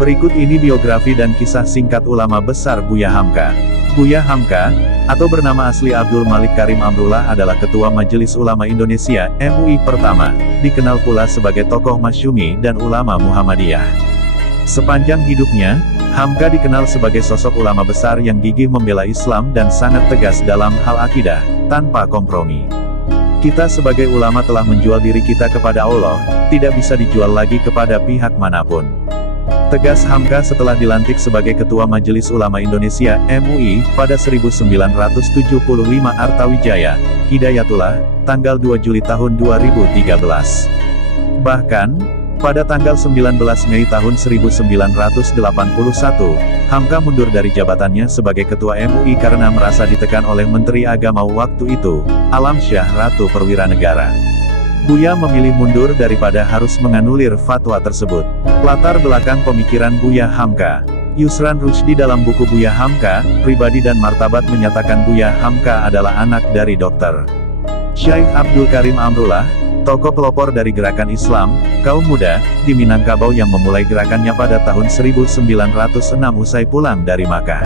Berikut ini biografi dan kisah singkat ulama besar Buya Hamka. Buya Hamka, atau bernama asli Abdul Malik Karim Amrullah adalah Ketua Majelis Ulama Indonesia, MUI pertama, dikenal pula sebagai tokoh Masyumi dan ulama Muhammadiyah. Sepanjang hidupnya, Hamka dikenal sebagai sosok ulama besar yang gigih membela Islam dan sangat tegas dalam hal akidah, tanpa kompromi. Kita sebagai ulama telah menjual diri kita kepada Allah, tidak bisa dijual lagi kepada pihak manapun. Tegas Hamka setelah dilantik sebagai Ketua Majelis Ulama Indonesia, MUI, pada 1975 Artawijaya, Hidayatullah, tanggal 2 Juli tahun 2013. Bahkan, pada tanggal 19 Mei tahun 1981, Hamka mundur dari jabatannya sebagai Ketua MUI karena merasa ditekan oleh Menteri Agama waktu itu, Alamsyah Ratu Perwira Negara. Buya memilih mundur daripada harus menganulir fatwa tersebut. Latar belakang pemikiran Buya Hamka. Yusran Rushdi dalam buku Buya Hamka, Pribadi dan Martabat menyatakan Buya Hamka adalah anak dari Dr. Syekh Abdul Karim Amrullah, tokoh pelopor dari gerakan Islam, kaum muda, di Minangkabau yang memulai gerakannya pada tahun 1906 usai pulang dari Makkah.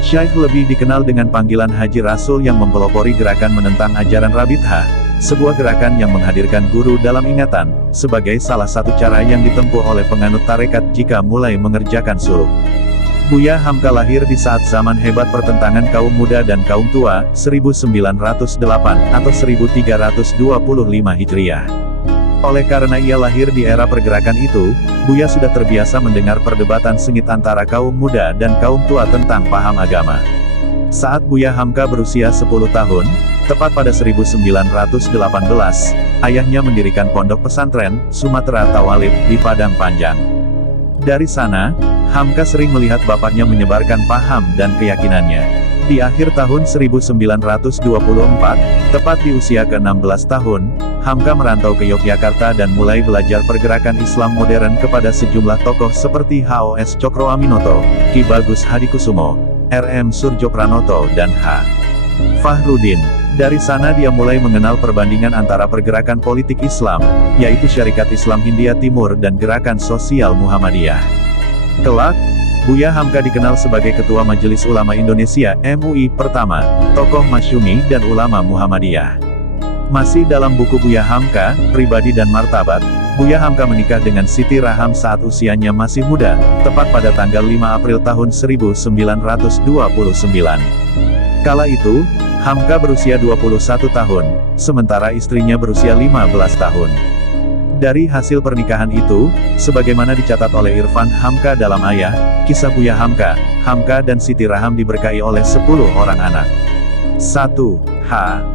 Syekh lebih dikenal dengan panggilan Haji Rasul yang mempelopori gerakan menentang ajaran Rabithah, sebuah gerakan yang menghadirkan guru dalam ingatan, sebagai salah satu cara yang ditempuh oleh penganut tarekat jika mulai mengerjakan suluk. Buya Hamka lahir di saat zaman hebat pertentangan kaum muda dan kaum tua, 1908 atau 1325 Hijriah. Oleh karena ia lahir di era pergerakan itu, Buya sudah terbiasa mendengar perdebatan sengit antara kaum muda dan kaum tua tentang paham agama. Saat Buya Hamka berusia 10 tahun, tepat pada 1918, ayahnya mendirikan pondok pesantren, Sumatera Tawalib, di Padang Panjang. Dari sana, Hamka sering melihat bapaknya menyebarkan paham dan keyakinannya. Di akhir tahun 1924, tepat di usia ke-16 tahun, Hamka merantau ke Yogyakarta dan mulai belajar pergerakan Islam modern kepada sejumlah tokoh seperti H.O.S. Cokroaminoto, Ki Bagus Hadikusumo, R.M. Surjopranoto dan H. Fahrudin. Dari sana dia mulai mengenal perbandingan antara pergerakan politik Islam, yaitu Syarikat Islam Hindia Timur dan Gerakan Sosial Muhammadiyah. Kelak, Buya Hamka dikenal sebagai Ketua Majelis Ulama Indonesia, MUI pertama, tokoh Masyumi dan ulama Muhammadiyah. Masih dalam buku Buya Hamka, Pribadi dan Martabat, Buya Hamka menikah dengan Siti Raham saat usianya masih muda, tepat pada tanggal 5 April tahun 1929. Kala itu, Hamka berusia 21 tahun, sementara istrinya berusia 15 tahun. Dari hasil pernikahan itu, sebagaimana dicatat oleh Irfan Hamka dalam Ayah, Kisah Buya Hamka, Hamka dan Siti Raham diberkahi oleh 10 orang anak. 1. H.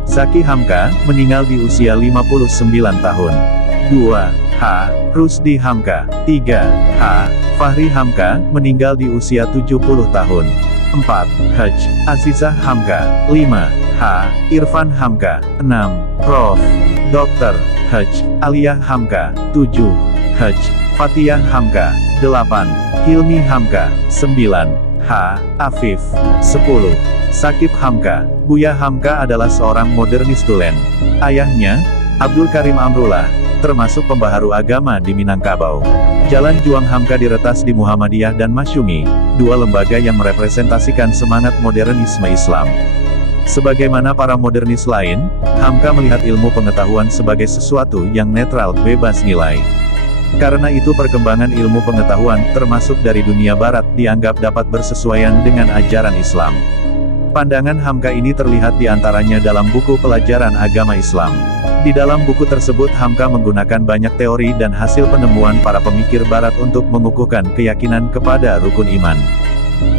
Zaki Hamka, meninggal di usia 59 tahun. 2. H. Rusdi Hamka. 3. H. Fahri Hamka, meninggal di usia 70 tahun. 4. Haj. Azizah Hamka. 5. H. Irfan Hamka. 6. Prof. Dr. Haj. Aliyah Hamka. 7. Haj. Fatiyah Hamka. 8. Hilmi Hamka. 9. H. Afif. 10. Sakib Hamka. Buya Hamka adalah seorang modernis tulen. Ayahnya, Abdul Karim Amrullah, termasuk pembaharu agama di Minangkabau. Jalan juang Hamka diretas di Muhammadiyah dan Masyumi, dua lembaga yang merepresentasikan semangat modernisme Islam. Sebagaimana para modernis lain, Hamka melihat ilmu pengetahuan sebagai sesuatu yang netral, bebas nilai. Karena itu perkembangan ilmu pengetahuan, termasuk dari dunia barat, dianggap dapat bersesuaian dengan ajaran Islam. Pandangan Hamka ini terlihat diantaranya dalam buku Pelajaran Agama Islam. Di dalam buku tersebut Hamka menggunakan banyak teori dan hasil penemuan para pemikir barat untuk mengukuhkan keyakinan kepada rukun iman.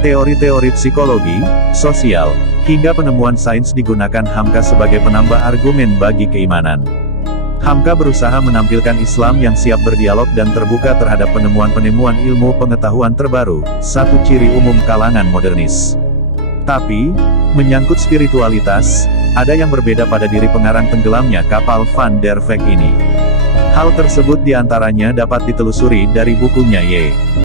Teori-teori psikologi, sosial, hingga penemuan sains digunakan Hamka sebagai penambah argumen bagi keimanan. Hamka berusaha menampilkan Islam yang siap berdialog dan terbuka terhadap penemuan-penemuan ilmu pengetahuan terbaru, satu ciri umum kalangan modernis. Tapi, menyangkut spiritualitas, ada yang berbeda pada diri pengarang tenggelamnya kapal Van der Veek ini. Hal tersebut diantaranya dapat ditelusuri dari bukunya Y.